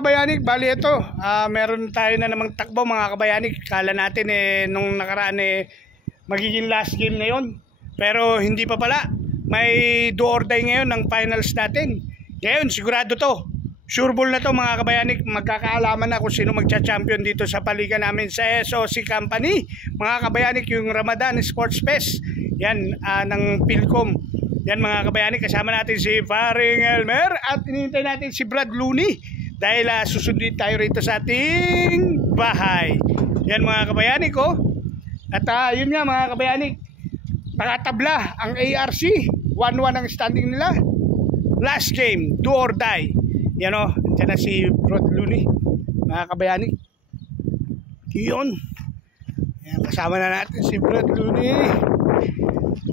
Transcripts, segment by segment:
kabayanik, bali ito, meron tayo na namang takbo mga kabayanik. Kala natin nung nakaraan magiging last game na yon. Pero hindi pa pala. May do or die ngayon ng finals natin. Ngayon sigurado to. Sure ball na to mga kabayanik. Magkakaalaman na kung sino magcha-champion dito sa paligan namin sa SOC Company. Mga kabayanik, yung Ramadan Sports Fest. Yan, ng Pilcom. Yan mga kabayanik, kasama natin si Paring Elmer at hinihintay natin si Brad Looney dahil susundin tayo rito sa ating bahay. Yan mga kabayanik At yun nga mga kabayanik, nakatabla ang ARC, 1-1 ang standing nila. Last game, do or die. Yan dyan na si Brad Looney mga kabayanik. Yun. Yan, kasama na natin si Brad Looney.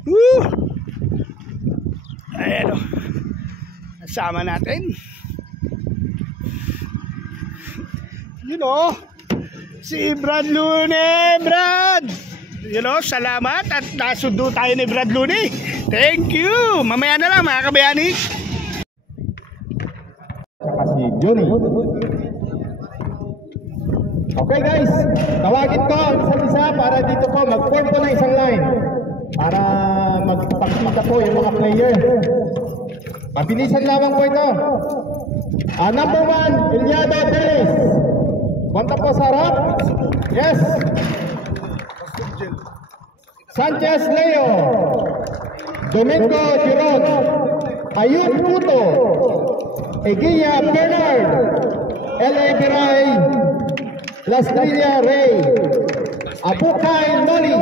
Woo! Ayan kasama natin. Si Brad Looney. Brad, salamat at nasundo tayo ni Brad Looney. Thank you. Mamaya na lang mga kabayanik. Si Johnny. Okay guys, tawagin ko ang isa't isa para dito po mag-form po ng isang line para magpakita po yung mga player. Mabilisan lamang po ito. Number 1, Iliado Teles. Punta po sa harap. Yes. Sanchez Leo. Domingo Giron. Ayun Puto. Eguia Bernard. L.A. Biray. Lastrilla Ray. Abukay Noli.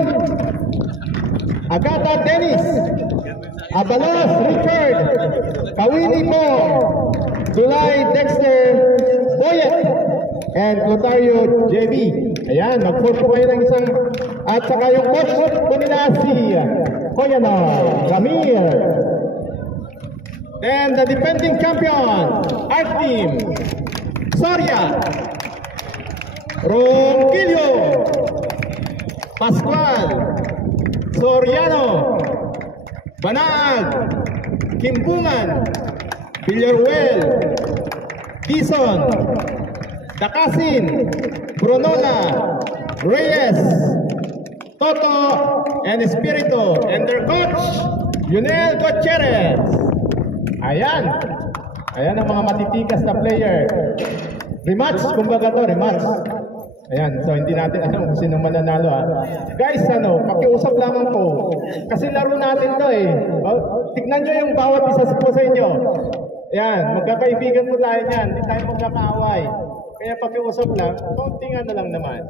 Agata Dennis. Abalos Richard. Kawini Mo. Dulay Dexter Boyet. And Lotario JB. Ayan, mag-form po kayo ng isang. At saka yung coach po nila si Koyano Ramir. And the defending champion, our team, Soria, Ronquillo, Pascual, Soriano, Banag, Kimbungan, Villaruel, Dison, Dakasin, Brunola, Reyes, Toto, and Espirito, and their coach, Yunel Gutierrez. Ayan. Ayan ang mga matitikas na player. Rematch, kumbaga to, rematch. Ayan, so hindi natin alam kung sino mananalo Guys, pakiusap lamang po. Kasi laro natin to tignan nyo yung bawat isa po sa inyo. Ayan, magkakaibigan po tayo niyan. Hindi tayo magkakaaway. Kaya pakiusap lang, konting lang naman.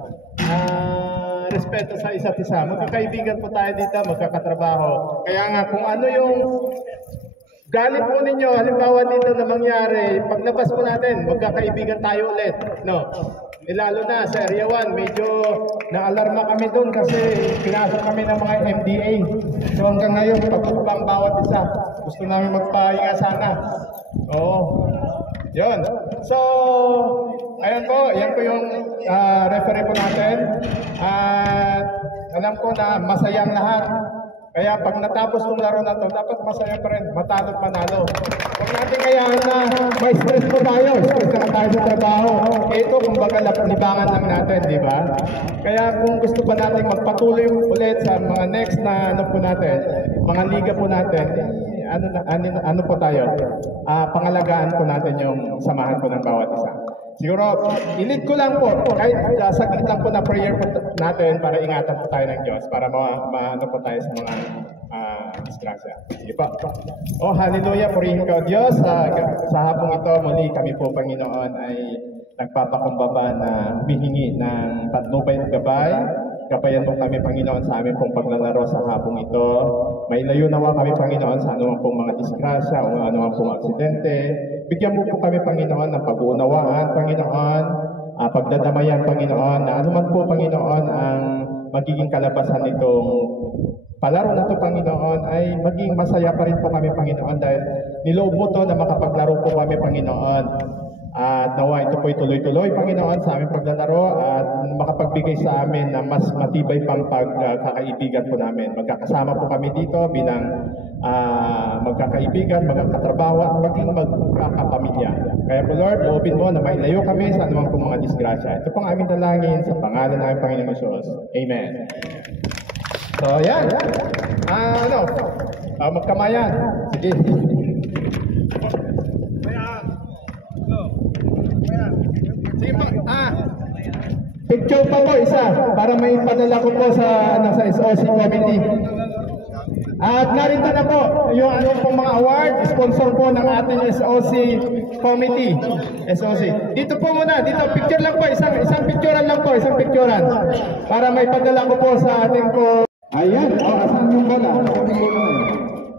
Respeto sa isa't isa. Magkakaibigan po tayo dito, magkakatrabaho. Kaya nga kung ano yung galit po ninyo, halimbawa dito na mangyari, paglabas po natin, magkakaibigan tayo ulit. Lalo na sa Area 1, medyo naalarma kami doon kasi pinasok kami ng mga MDA. So hanggang ngayon, pagpapang bawat isa, gusto namin magpahinga sana. Oo. Yun. So, ayan po, yan po yung referee po natin. At alam ko na masayang lahat. Kaya pag natapos ng laro na to, dapat masaya pa rin, matalo at manalo. Huwag natin kayaan na may stress po tayo, stress na tayo sa trabaho. Ito kumbaga libangan lang natin, di ba? Kaya kung gusto pa natin magpatuloy ulit sa mga next na po natin, mga liga po natin, ano po tayo? Pangalagaan po natin yung samahan po ng bawat isa. Siguro, ilid ko lang po, kahit saglit lang po na prayer po natin para ingatan po tayo ng Diyos, para maano po tayo sa mga disgrasya. Sige po. Hallelujah, purihin ka Diyos. Sa hapong ito, muli kami po, Panginoon, ay nagpapakumbaba na humihingi ng patnubay at gabay. Gabayan mo kami, Panginoon, sa amin pong paglalaro sa hapong ito. May layo nawa kami, Panginoon, sa anumang pong mga disgrasya o anumang pong aksidente. Bigyan mo po kami, Panginoon, ng pag-uunawaan, Panginoon, pagdadamayan, Panginoon, na anuman po, Panginoon, ang magiging kalabasan nitong palaro na ito, Panginoon, ay maging masaya pa rin po kami, Panginoon, dahil niloob mo to na makapaglaro po kami, Panginoon. At nawa ito po'y tuloy-tuloy, Panginoon, sa aming paglalaro at makapagbigay sa amin na mas matibay pang pagkakaibigan po namin. Magkakasama po kami dito bilang magkakaibigan, magkakatrabaho at maging magkakapamilya. Kaya po Lord, loobin mo na mailayo kami sa anumang pong mga disgrasya. Ito pong aming dalangin sa pangalan ng Panginoong Hesus. Amen. So yan. Magkamayan. Sige. Sige po. Picture pa po isa para may padala ko po sa SOC committee. At narito na po yung pong mga award, sponsor po ng ating SOC committee. SOC. Dito po muna, dito picture lang po, isang picturean lang po, isang picturean. Para may padala ko po sa ating po. Ayan, asan yung bola?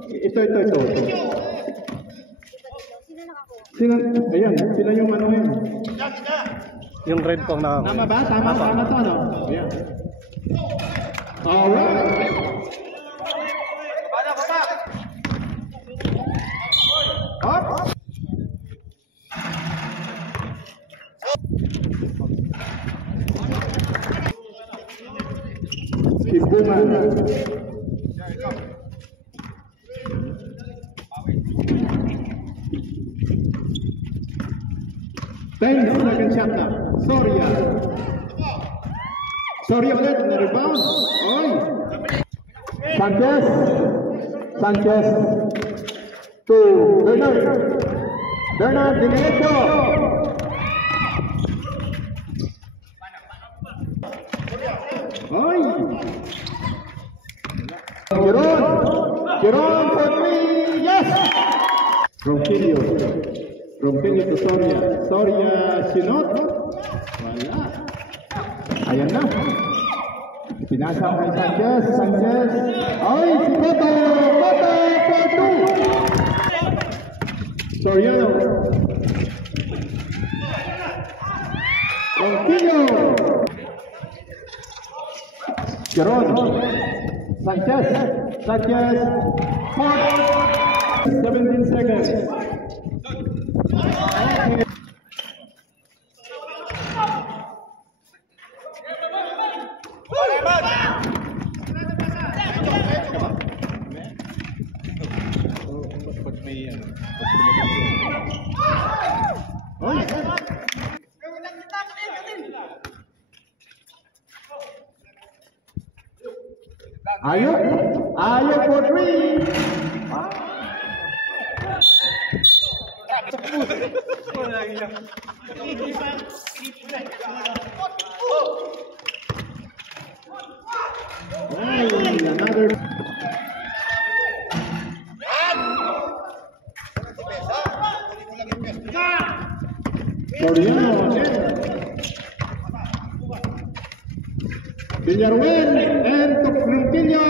Ito. Ayan, sila yung ano yun. Yung red po na. Tama ba? Tama to, ano? Ayan. Alright. Up. Sibungan. 10-second shot na. Soria ulit na rebound. Oy. Sanchez to Bernard Dineto. Oy. Giron for 3. Yes. Rompilio to Soria Sinot. Wala. Ayan na. Pinasa kay Sanchez. Ay, si Cota for 2. Soriano. Rompilio. Giron. Sanchez. 17 seconds. Ayok for 3. Another. Soriano again. Villarreal and Tocquintillo.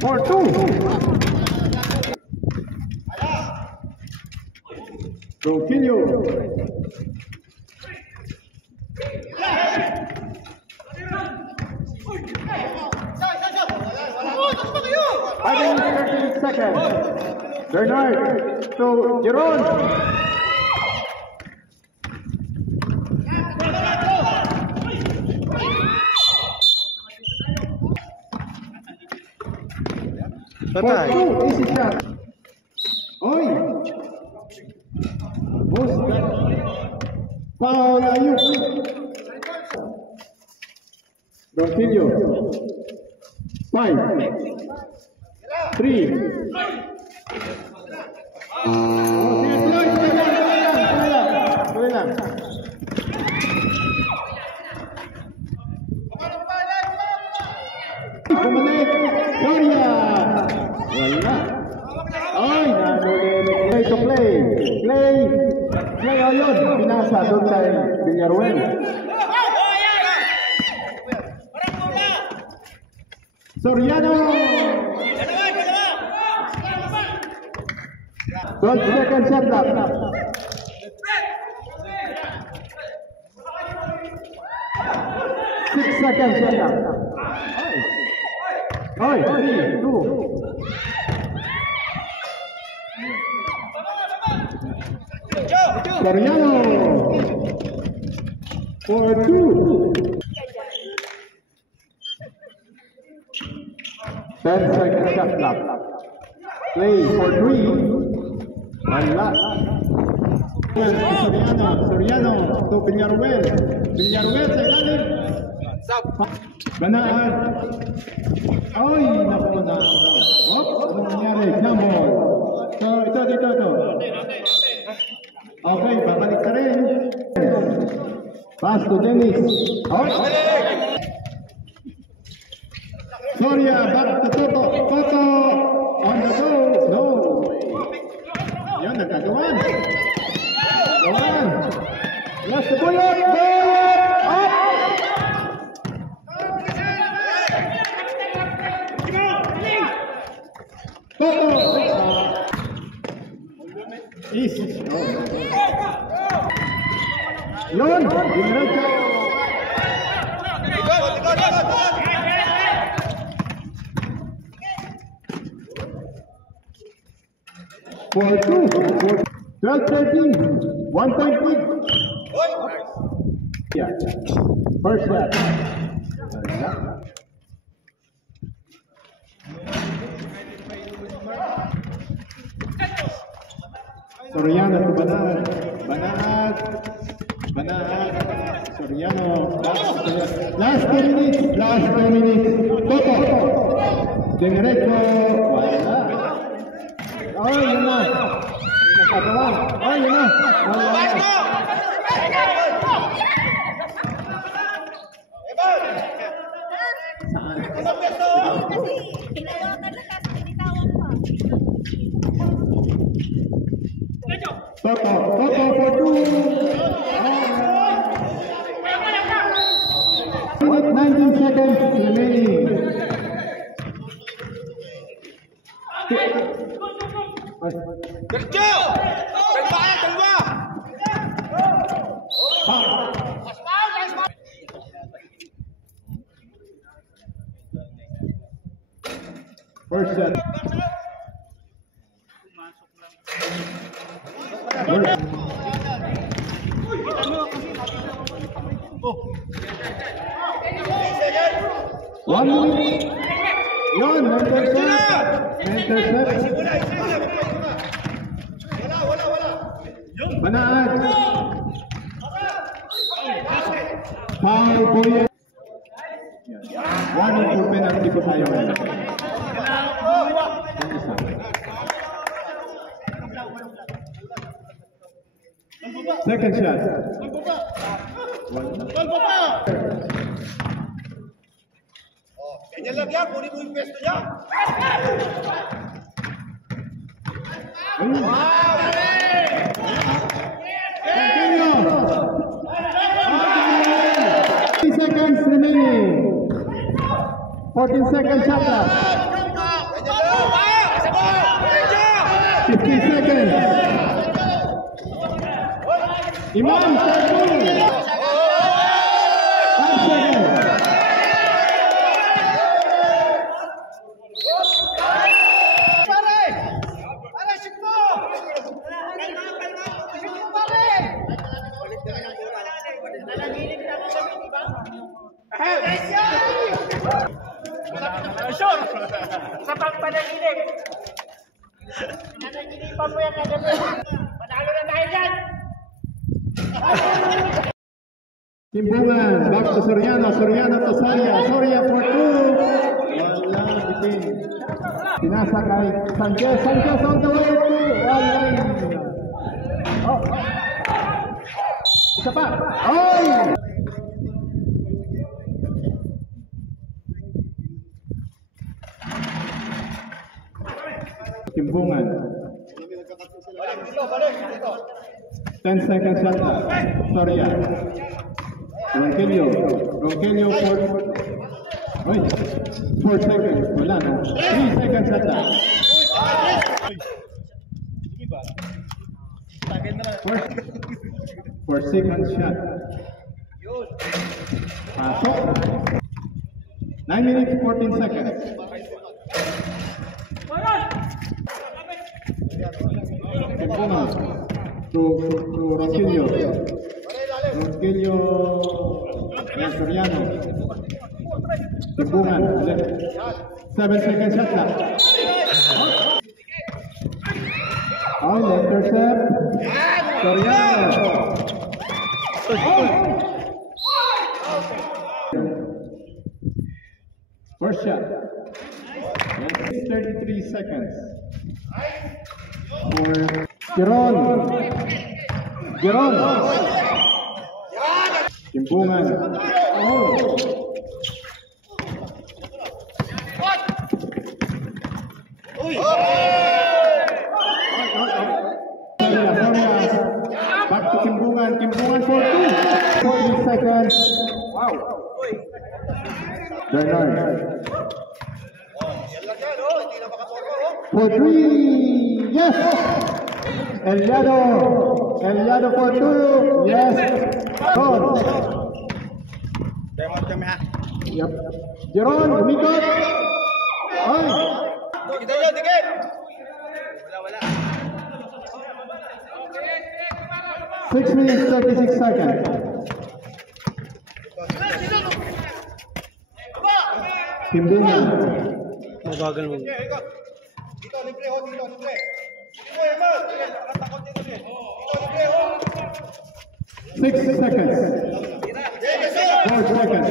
For 2. Tocquintillo. Adding 13 seconds. Bernard to Giron. Patay. Easy shot. Oy. Foul Ayuk. Roncillo. 5. 3. Tuloy lang. Bumalik. Soria. Wala. Ay, play to play. Play ayun. Pinasa doon kay Villarreal. Soriano. 12 seconds shot clock. 6 seconds shot clock. Oy, 3, 2. Soriano for 2. 10-second shot clock. Play for 3. Wala. Soriano to Villaruel. Villaruel sa ilalim. Banaan. Ay, naku na. Ano nangyari? Jambol. So, ito. Okay, babalik ka rin. Pass to Dennis. Soria, back to Toto. Toto on the go. No. Yan, nagkagawan. Gawan. Last the bullet. Up. Toto. Easy. Yun. Diretso. For 2. 12-13. 1 point lead. Yeah. First shot. Soriano to Banag. Soriano. Last 2 minutes. Toto. Diretso. Wala. Oh, yun na. Nakagawan. Oh, yun na. Wala. Toto for 2. 19 seconds remaining. Kerja! Terbaik keluar! First shot. One minute. Yun, intercept. Banaan. Foul po yan. One for penalty po tayo ngayon. Second shot. Ganyan lang yan, kunin mo yung pesto niya. Continue. 30 seconds remaining. 14 seconds shot clock. 15 seconds. Imam, 5 seconds. Sa pagpanaginip. Nananinipan mo yan na gano'n. Panalo na tayo dyan. Timbungan, back to Soriano to Soria for 2. Wala, bitin. Pinasa kay Sanchez on the way to online. Oh. Isa pa. Oy! Timbungan. 10 seconds shot. Soria. Ronquillo for 4 seconds. Wala na. 3 seconds shot. For second shot. Pasok. 9 minutes 14 seconds. Timbungan. to Rogelio. Rogelio Soriano. Timbungan. 7 seconds shot clock. Oh, intercept. Soriano. First shot. 33 seconds. For Geron. Timbungan. Oh. Back to Timbungan. Timbungan for 2. 40 seconds. Wow. Bernard. For 3. Yes. Eliado for 2. Yes. Ron. Yep. Jeron, umikot. Ay. Dikit nyo, dikit! 6 minutes 36 seconds. Timbungan. Mabagal mo. Dito, libre ho, dito, libre. Dito, Emma. Nakatakot dito, dito, libre ho. 6 seconds. 4 seconds.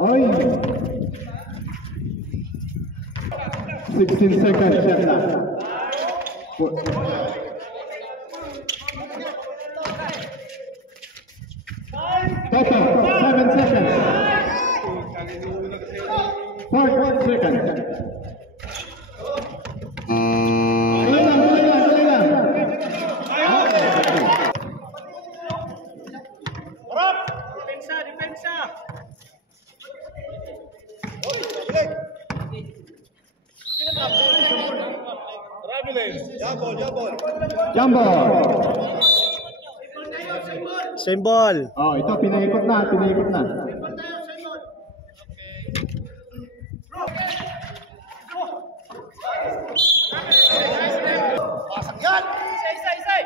Oy. 16 seconds. Toto, 7 seconds. 4 seconds. Depensa. Jumbo. Symbol. Oh, ito pinaikot na. Isay.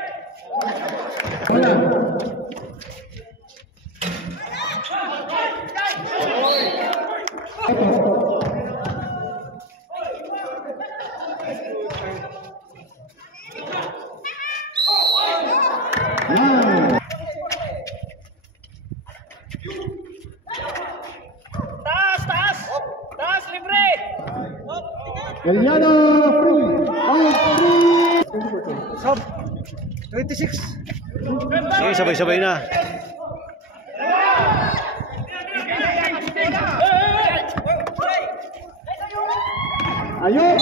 Wala. Taas, libre. Eliano free. Sub. 26. Sige, sabay-sabay na. Ayun.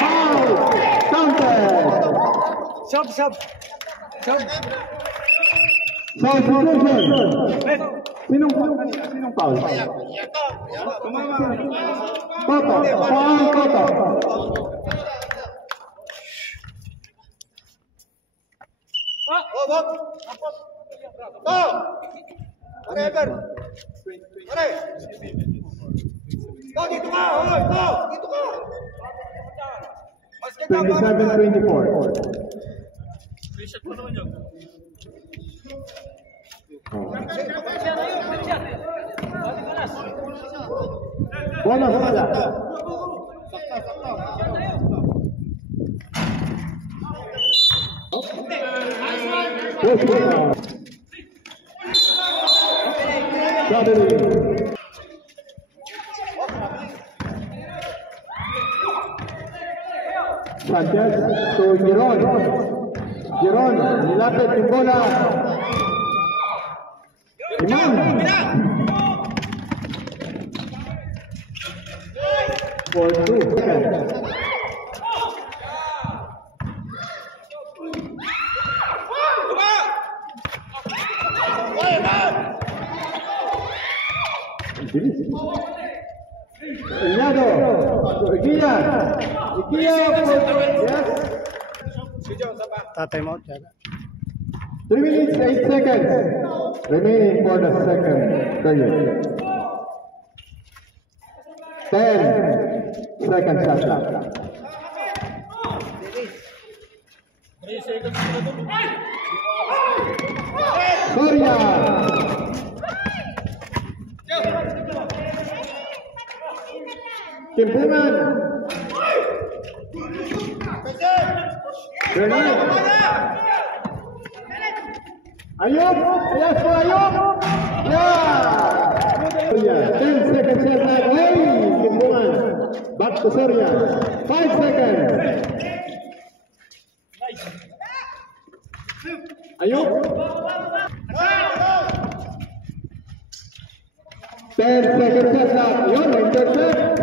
Foul. Counted. Sub. Substitution. Sinong foul? Toto. Foul Toto. Whatever. Pare. Dito ka, hoy, dito ka. Mas kita, 27-24. Wala. Sanchez to Giron. Nilapit yung bola. Imam. For 2 seconds. Eliado. Ikia. Yes. Tatay mo. 30 3 minutes, 8 seconds remaining for the second period. 10 seconds shot clock. 3 seconds na doon. Surya. Kimpungan. Bernard. Ayub. Ayas po Ayub. Yeah. 10 seconds shot clock. Hey, Kimpungan. Back to Surya. 5 seconds. Ayub. 10 seconds shot clock. Yun, intercept.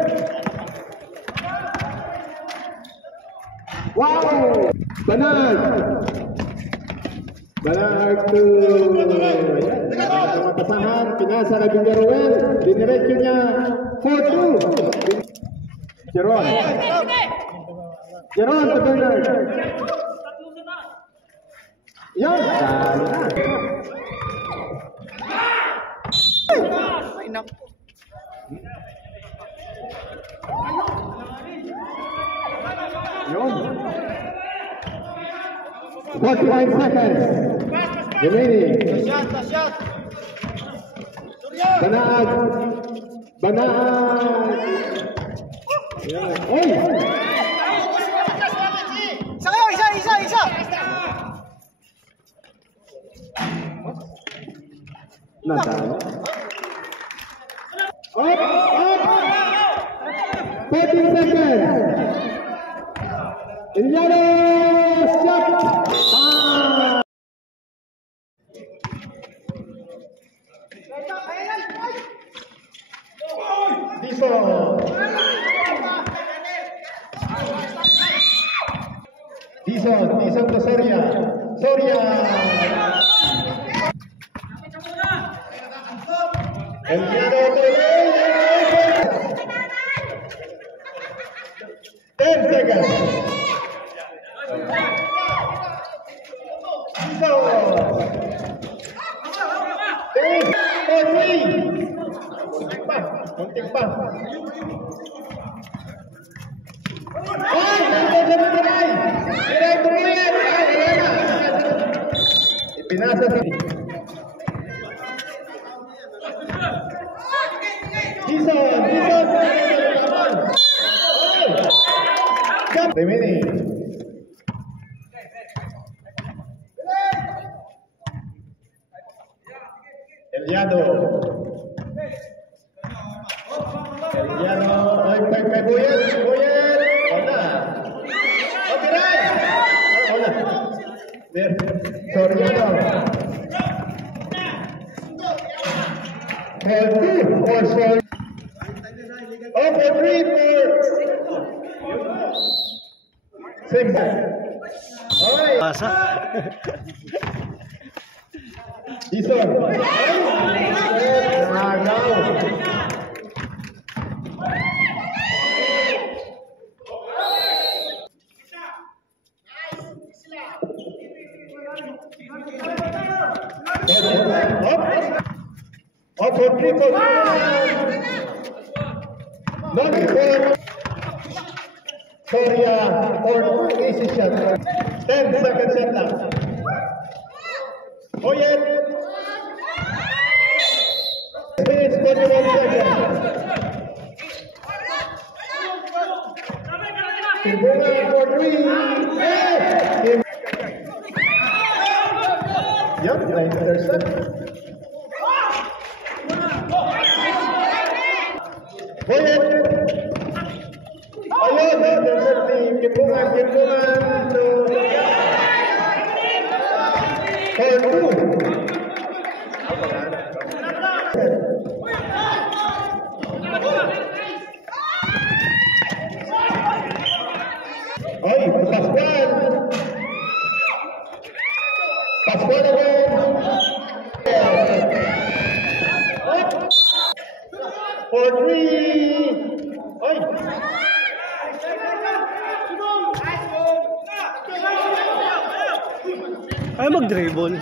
Wow! Banag! Banag to... Matasahan, pinasa kay Bingaruel. Diniretso niya 4-2. Jeron. Jeron to Bernard. Yan! Ay, naku. Yun. 45 seconds. Remaining. Last shot. Banaag. Banaag. Yan. Oy! Isa kayo, isa. Natalo. Up! 13 seconds. Indiana shot. Dison to Surya. Indiana to 10 seconds. Konting pa. Ay, ipinasa si Dison. Remaining. Eliano. Ay, Boyet. Wala. Okay, right. Wala. There. Sorry, Eliano. 2 or so. Okay, 3 more. Same back. Alright. Pasa. Dison. Agaw. Up for 3 for Surya or easy shot. 10 seconds shot lang. Boyet. Minutes 41 seconds. Timbungan for 3. Yup, 9%. Boyet. Ayun, there's a team. Timbungan to... For 2. Ay, Pascual again. For 3. Ay. Ay, Dribble.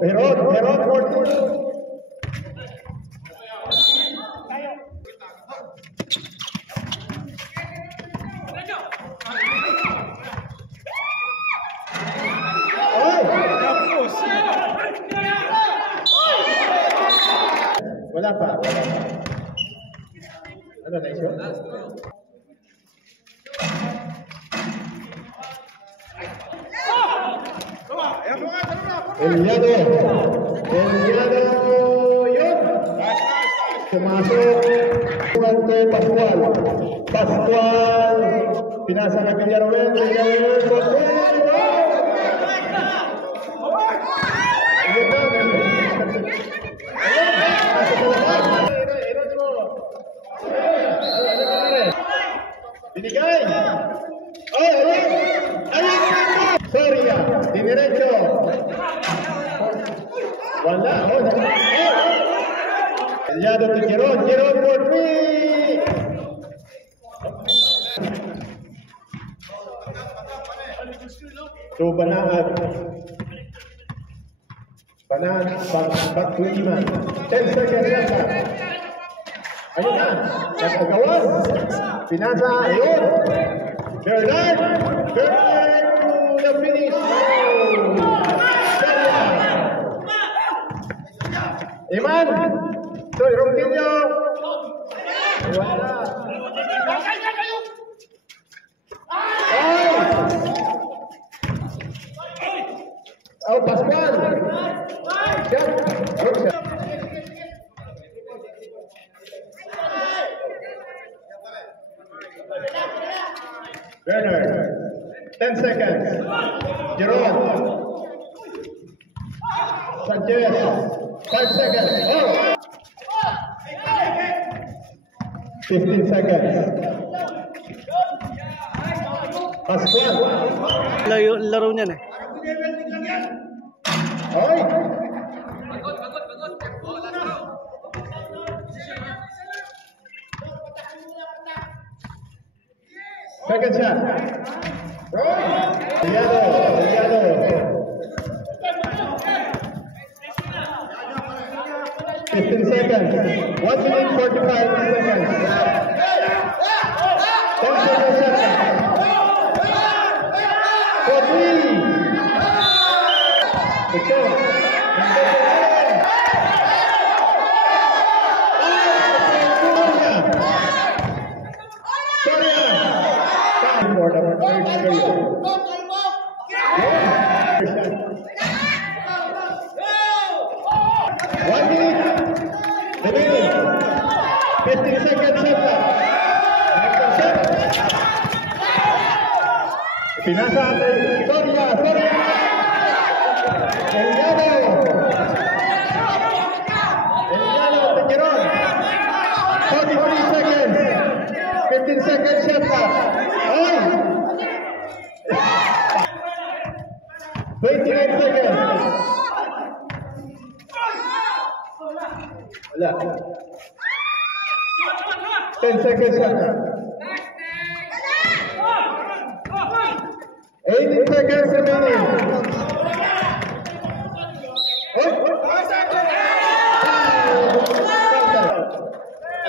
Heron, 14. Wala pa. Ano na issue? Eliado yun. Sumasok. Kay Pascual. Pinasa na Villaruel. Binigay. Sorry diniretso. Wala. Eliado to Jeron for free. So Banahan, back to Iman. 10 seconds left. Ayun na, nagagawan. Pinasa, ayun. Bernard to the finish. Iman, so Ronquillo. Wala. Oh, Pascual. Bernard, 10 seconds. Jeron. Sanchez, 5 seconds. Oh. 15 seconds. Pascual. Laro niyan eh. Oy. Second shot. Eliado. 15 seconds. 1 minute 45 seconds. 10 seconds. For three. Pinasa Soria. Eliado to Jeron. 43 seconds. 15 seconds shot clock. 29 seconds. Wala. 10 seconds shot clock. 18 seconds remaining.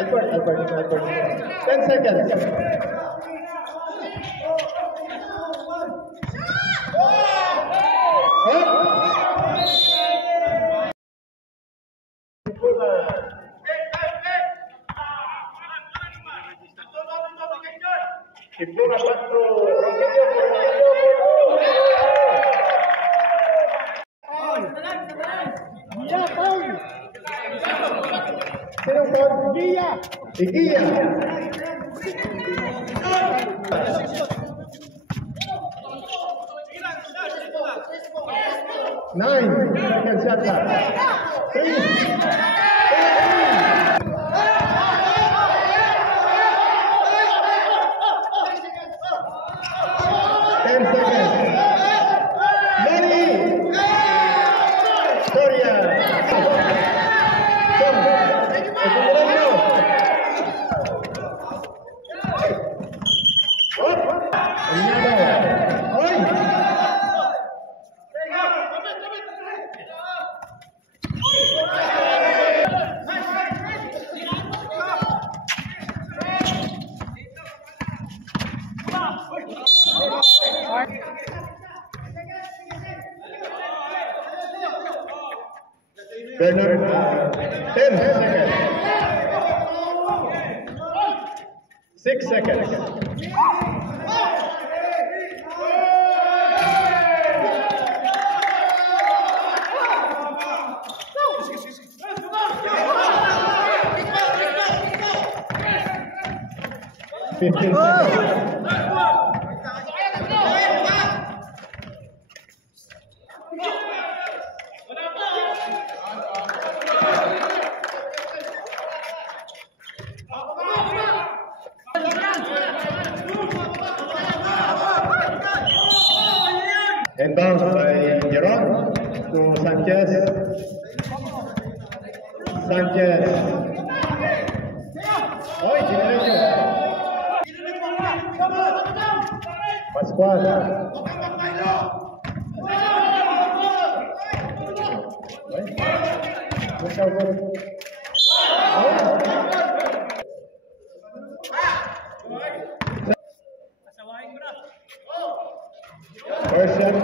Albert. 10 seconds. Igia. 9 seconds shot clock. 3. 10 seconds. Ready. Soria. Bernard, 10 seconds. 6 seconds. Fifteen seconds. And bounce by Jeron to Sanchez. Sanchez. Oy, diretso. Pascual. First shot.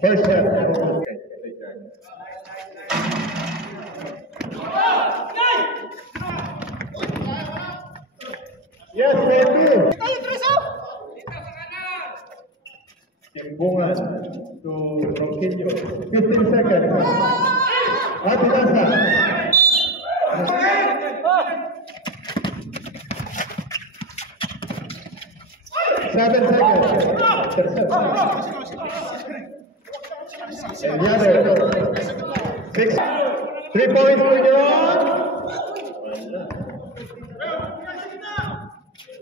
First shot. Yes, ready. Timbungan to Ronquillo. 15 seconds. Atidasa. 7 seconds. And the other 6. 3 points for Jeron.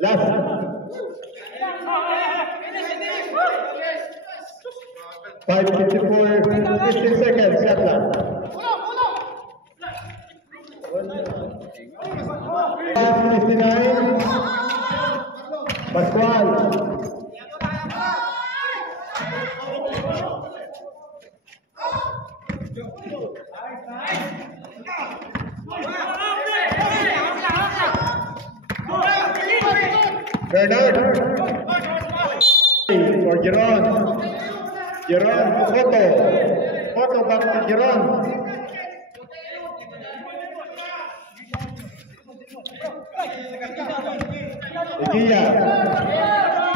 Last. 5:54, 15 seconds, shot clock. 59. Pascual. Bernard. For Jeron. Jeron, photo. Photo back to Jeron. Ikia.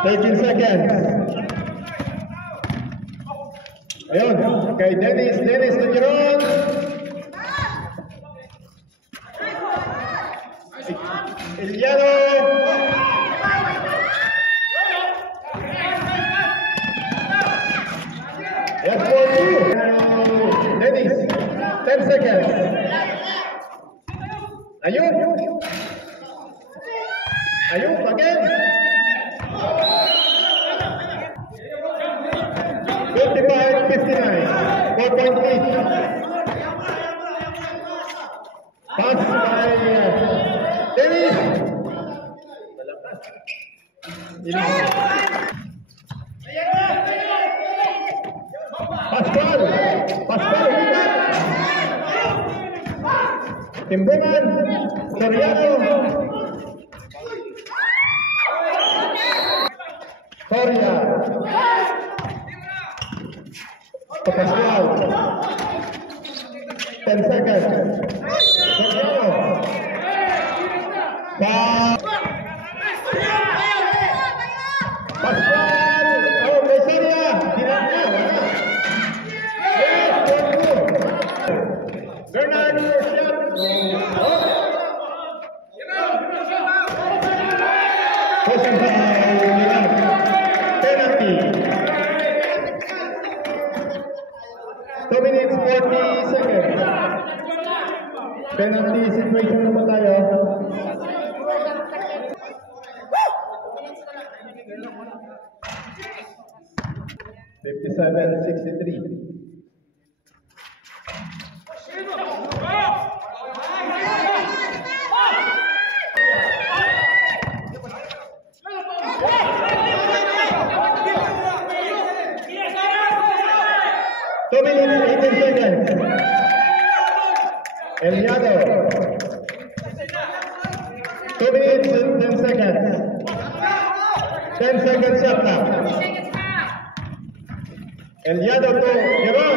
13 seconds. Ayun. Kay Dennis. Dennis to Jeron. Iliano. That's for you. Dennis. 10 seconds. Ayun. Ayun, again. 55-59. 4.8. Pass by Dennis. Pascual. Pascual. Timbungan. Soriano. Soria. Pascual. 10 seconds. Soriano. Pascual. Oh, may Soria. Tidak na. Bernard. Penalty. 2 minutes 40 seconds. Penalty situation na ba tayo? $57-63. 2 minutes and 10 seconds. 10 seconds shot clock. Eliado to Jeron.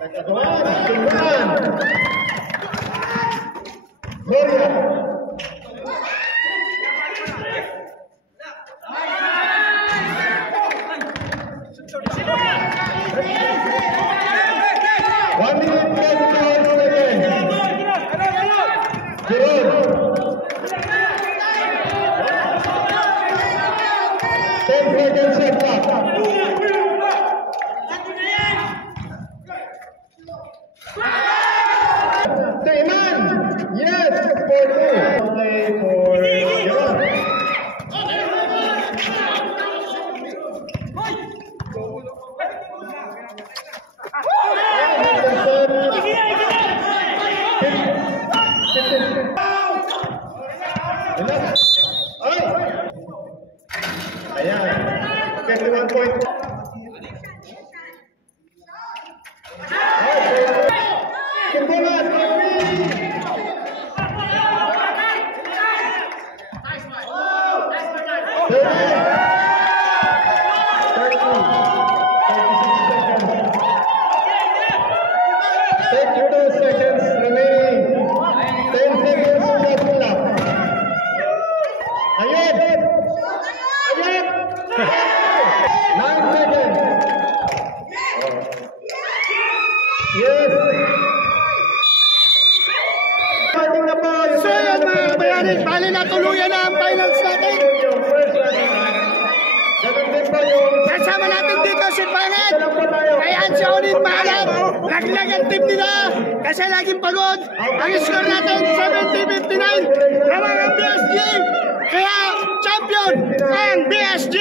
Nagkagawa. Tingnan. Gloria. Bali na tuluyan na ang finals natin. Kasama natin dito si Panet. Kaya siya ulit maalam. Laglag ang team nila. Kasi laging pagod. Ang score natin 70-59. Lamang ang BSG. Kaya champion ang BSG.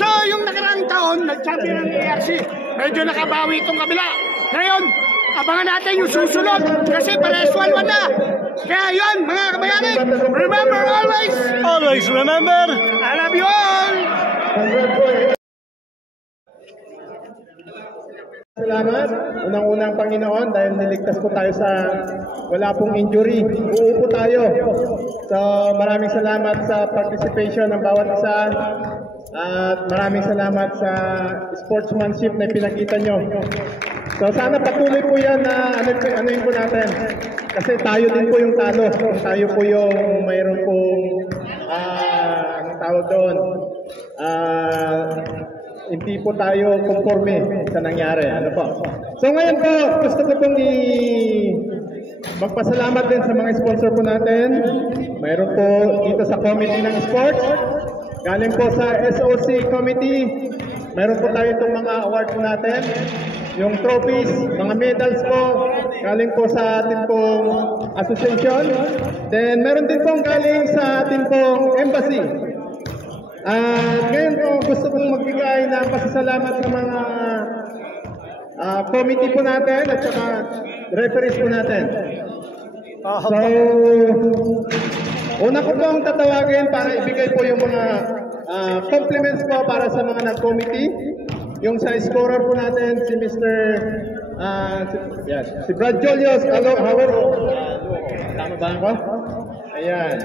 So yung nakaraang taon, nag-champion ang ARC. Medyo nakabawi itong kabila. Ngayon, abangan natin yung susunod. Kasi pares 1-1 na. Kaya yun, mga kabayanin, remember always. Always remember. I love you all. Salamat, unang-unang Panginoon, dahil niligtas po tayo sa wala pong injury. Uupo tayo. So maraming salamat sa participation ng bawat isa. At maraming salamat sa sportsmanship na pinakita nyo. So sana patuloy po yan na anuin po natin. Kasi tayo din po yung talo. Tayo po yung mayroon pong anong tawag doon? Hindi po tayo conforme sa nangyari. Ano po? So ngayon po, gusto ko pong magpasalamat din sa mga sponsor po natin. Mayroon po dito sa committee ng sports. Galing po sa SOC committee. Mayroon po tayo itong mga awards natin. Yung trophies, mga medals po, galing po sa ating pong association. Then meron din pong galing sa ating pong embassy. At ngayon po gusto kong magbigay ng pasasalamat sa mga committee po natin at saka referees po natin. So, una ko pong tatawagin para ibigay po yung mga compliments po para sa mga nag-committee. Yung sa scorer po natin, si Mr. Si Brad Julius. Hello, tama ba ako? Ayan.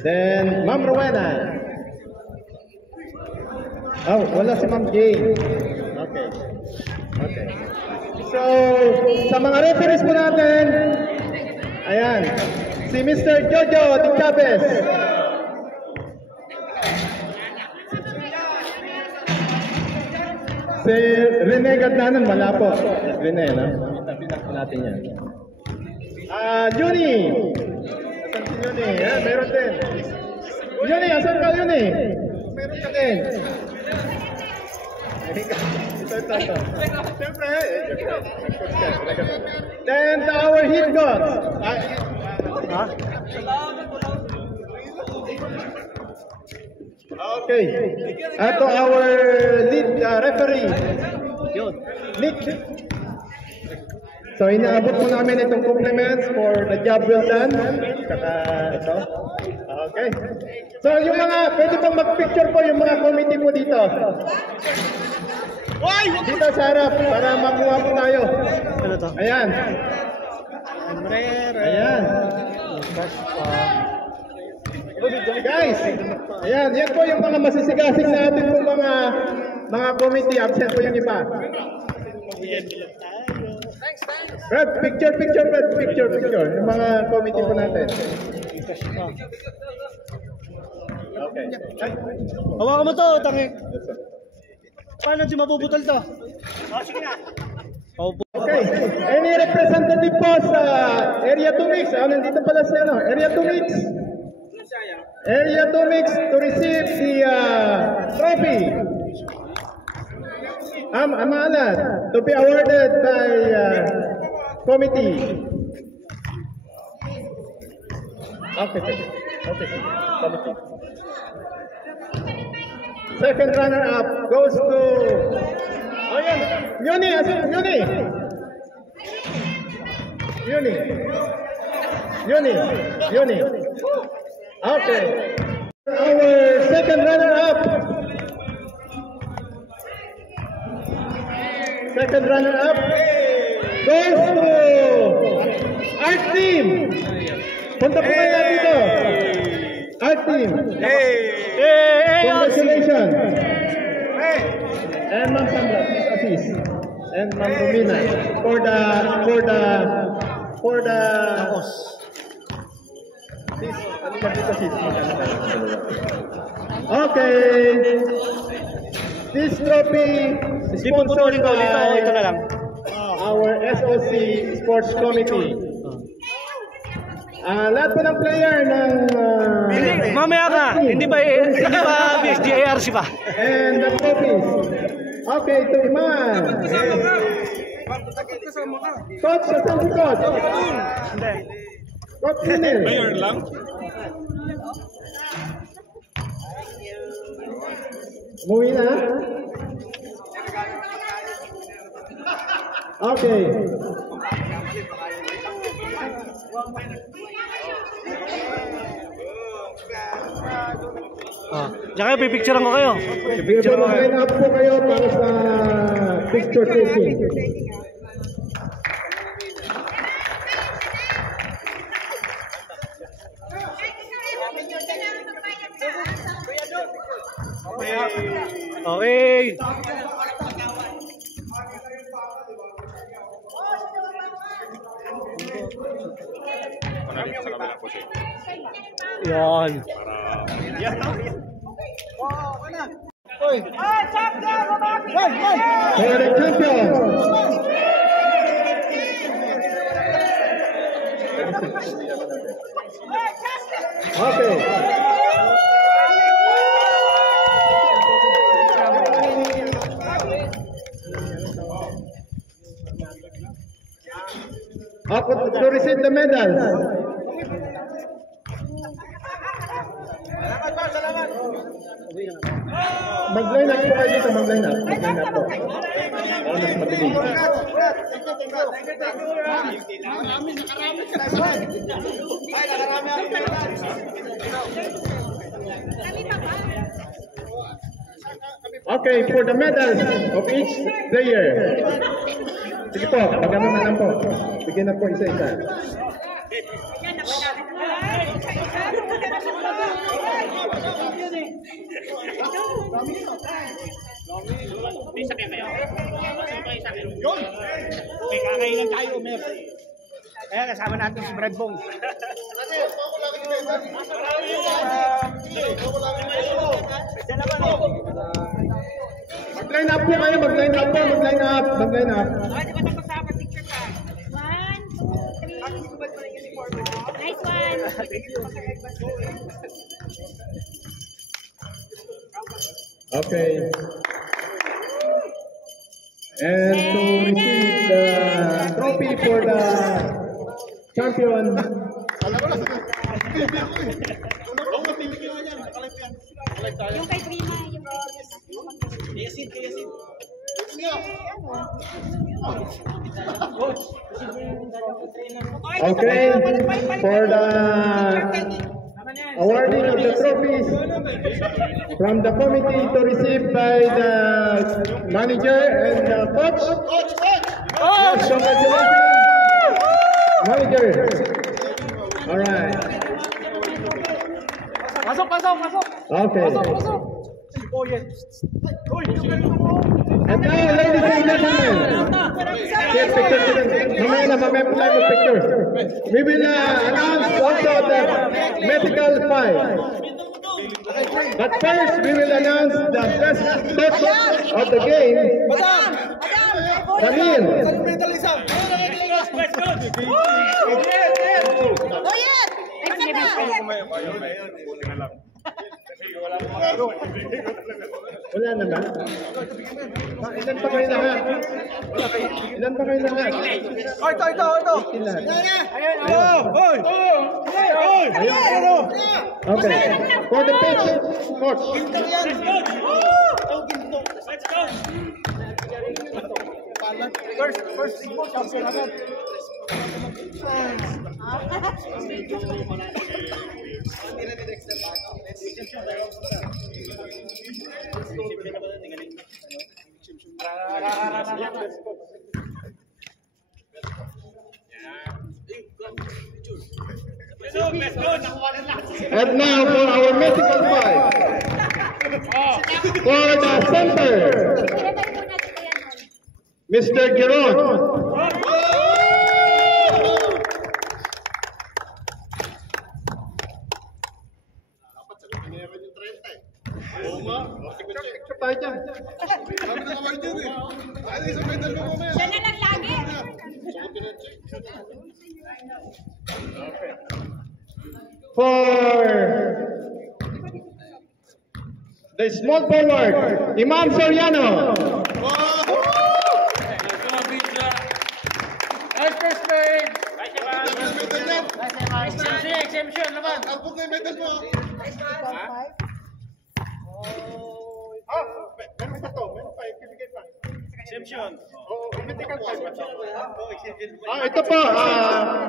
Then, Ma'am Rowena. Oh, wala si Ma'am Jane. Okay. Okay. So, sa mga referees po natin, ayan, si Mr. Jojo Di Chavez. Si Rene Gadnanan, wala po. Rene, no? Itabinak po natin yan. Juni. Asan si Juni? Yeah, meron din. Juni, asan ka Juni? Meron ka din. Ito. Siyempre, then our hit gods. Okay. At our lead referee. Nick. So inaabot po namin itong compliments for the job well done. Saka ito. Okay. So yung mga, pwede pang mag-picture po yung mga committee po dito. Dito sa harap, para makuha po tayo. Ano to? Ayan. Ayan. Guys, ayan, yan po yung mga masisigasig natin po mga committee. Absent po yung iba. Brad, picture, Brad. Picture. Yung mga committee po natin. Okay. Hawakan mo to, tangi. Paano di mapuputol to? Okay. Any representative po sa Area 2 Mix? Nandito pala si Area 2 Mix. Area 2 Mix to receive the trophy. Amalat to be awarded by committee. Okay. Committee. Second runner-up goes to Yuni. Okay. Our second runner-up. Goes to Art Team. Punta po kayo dito. Art Team. Congratulations. And Ma'am Sandra, please assist. And Ma'am Romina for the please, dito sis. Okay. This trophy is Di puputulin ko dito, ito na lang. our SOC Sports Committee. Lahat po ng player ng Mamaya ka, hindi ba BSDARC pa? and the trophies. Okay, to Iman. Coach, saan si Coach? Coach Pinil. Mayor lang. Umuwi na? Okay. Diyan kayo, pipicturean ko kayo. Picture line up po kayo para sa picture taking. Okay. Yan. For the champion. Okay. Up to receive the medals. Mag-line up po kayo dito, mag-line up po. Para mas mabilis. Okay, for the medals of each player. Sige po, magano na lang po. Bigyan na po isa-isa. Okay, kakailan tayo, Mer. Kaya kasama natin si Brad Bong. Mag-line up po kayo, mag-line up po, mag-line up, mag-line up. Nice one. Okay. And to receive the trophy for the champion. Yung kay Prima, yung Okay, for the awarding of the trophies from the committee to receive by the manager and the coach. Yes, congratulations, manager. All right. Pasok, pasok, pasok. Okay. Pasok, pasok. Oh, yes. And now, ladies and gentlemen, take picture. Mamaya po tayo picture. We will announce also the medical file. But first, we will announce the best coach of the game, Samir. Wala na ba? Ilan pa kayo lahat? Ilan pa kayo lahat? Oh, ito. Ilan? Oy! Okay. For the pitch, coach. First thing mo, champion agad. And now for our medical fight. For the center, Mr. Giron. Siya na lang lagi. For the small forward, Imam Soriano. Nice first play. Exemption naman. Ito po,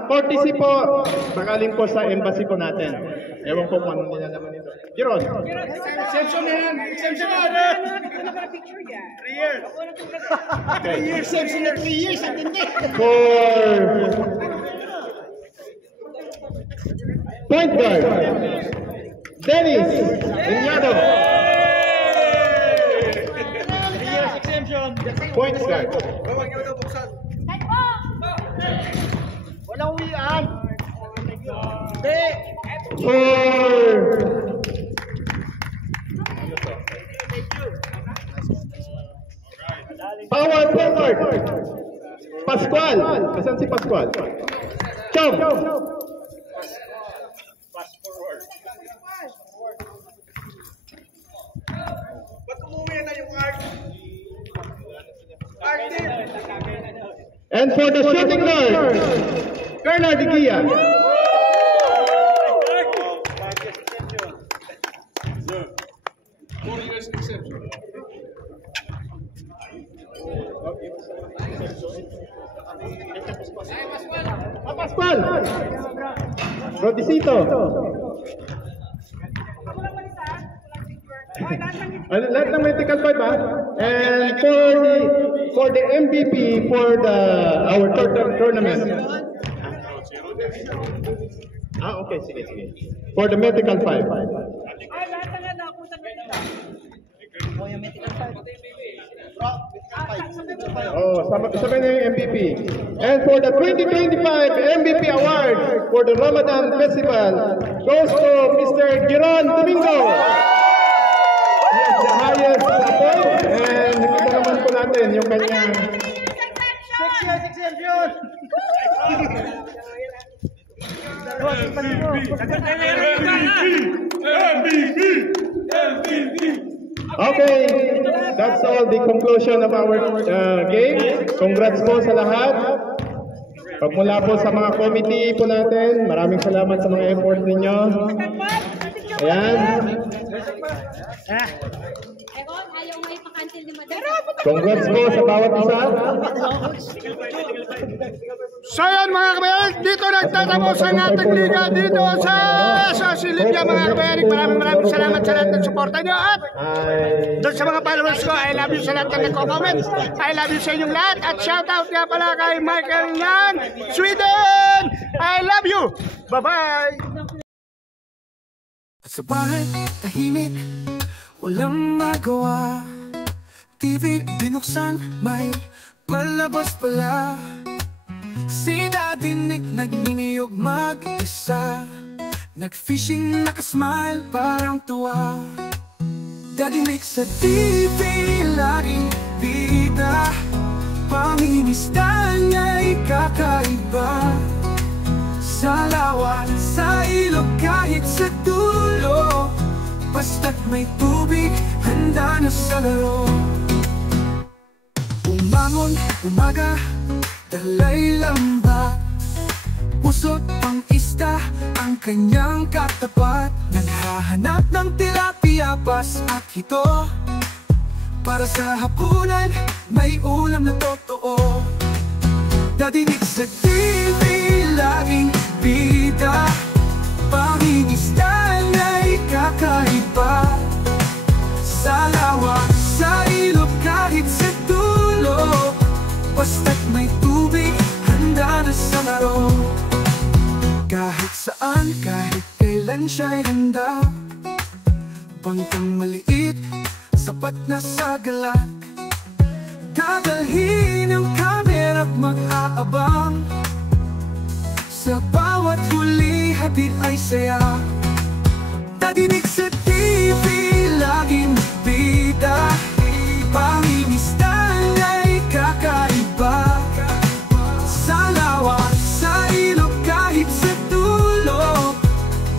courtesy po, sakaling po sa embassy po natin. Ewan ko kung ano nila naman ito. Giron. Exemption na yan. Exemption na yan. 3 years. 3 years. Exemption na 3 years. Ang tindi. For point guard, Dennis Iñado. 3 years exemption. Point guard. Kahit po. Walang uwian. Hindi. For power forward, Pascual. Kasan si Pascual? Chom. And for the shooting guard, Bernard Digia. Pascual. Rodicito. Lahat ng medical fight ba? And for the MVP for our tournament. Okay, sige. For the medical fight. Sabay na yung MVP. And for the 2025 MVP award for the Ramadan Festival goes to Mr. Giron Domingo. Yes, the highest point. And nakita naman po natin yung kanyang 6 years exemption. Okay, that's all the conclusion of our game. Congrats po sa lahat. Pagmula po sa mga committee po natin, maraming salamat sa mga effort ninyo. Ayan. Ewan, ayaw mo ipakantil ni Madam. Congrats po sa bawat isa. So yun mga kabayan, dito nagtatapos ang ating liga dito sa Silipia mga kabayan. Maraming salamat sa lahat ng suporta nyo at doon sa mga followers ko, I love you sa lahat ng nagko-comment. I love you sa inyong lahat at shoutout nga pala kay Michael ng Sweden. I love you. Bye-bye. Sa bahay, tahimik, walang magawa. TV binuksan, may palabas pala. Si Daddy Nick nagniniyog mag-isa. Nag-fishing, nakasmile, parang tuwa. Daddy Nick sa TV, laging bida. Pangingisda niya'y kakaiba. Sa lawan, sa ilog, kahit sa dulo, basta't may tubig, handa na sa laro. Umangon, umaga, dalay lamba. Pusot pang isda, ang kanyang katapat. Naghahanap ng tilapia, bas at hito. Para sa hapunan, may ulam na totoo. Daddy Nick sa TV, laging bida. Pangingisda na'y kakaiba. Sa lawa, sa ilog, kahit sa dulo, basta't may tubig, handa na sa laro. Kahit saan, kahit kailan siya'y handa. Bangkang maliit, sapat na sa galak. Dadalhin ang kamera at mag-aabang. Sa bawat huli, hatid ay saya. Daddy Nick sa TV, laging bida. Pangingisda na'y kakaiba. Sa lawa, sa ilog, kahit sa dulo,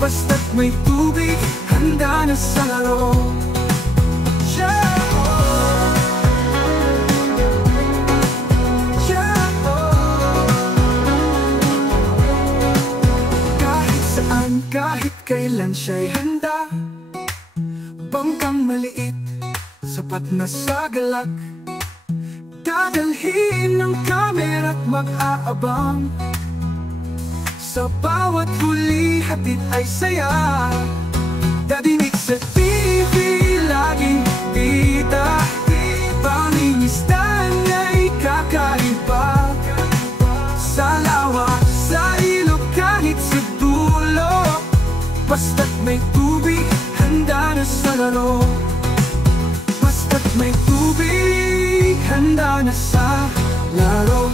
basta't may tubig, handa na sa laro. Kahit kailan siya'y handa. Bangkang maliit, sapat na sa galak. Dadalhin ng kamera at mag-aabang. Sa bawat huli, hatid ay saya. Daddy Nick sa TV, laging bida. Pangingisda na'y kakaiba. Sa lawa, sa ilog, kahit sa dulo, basta't may tubig, handa na sa laro. Basta't may tubig, handa na sa laro.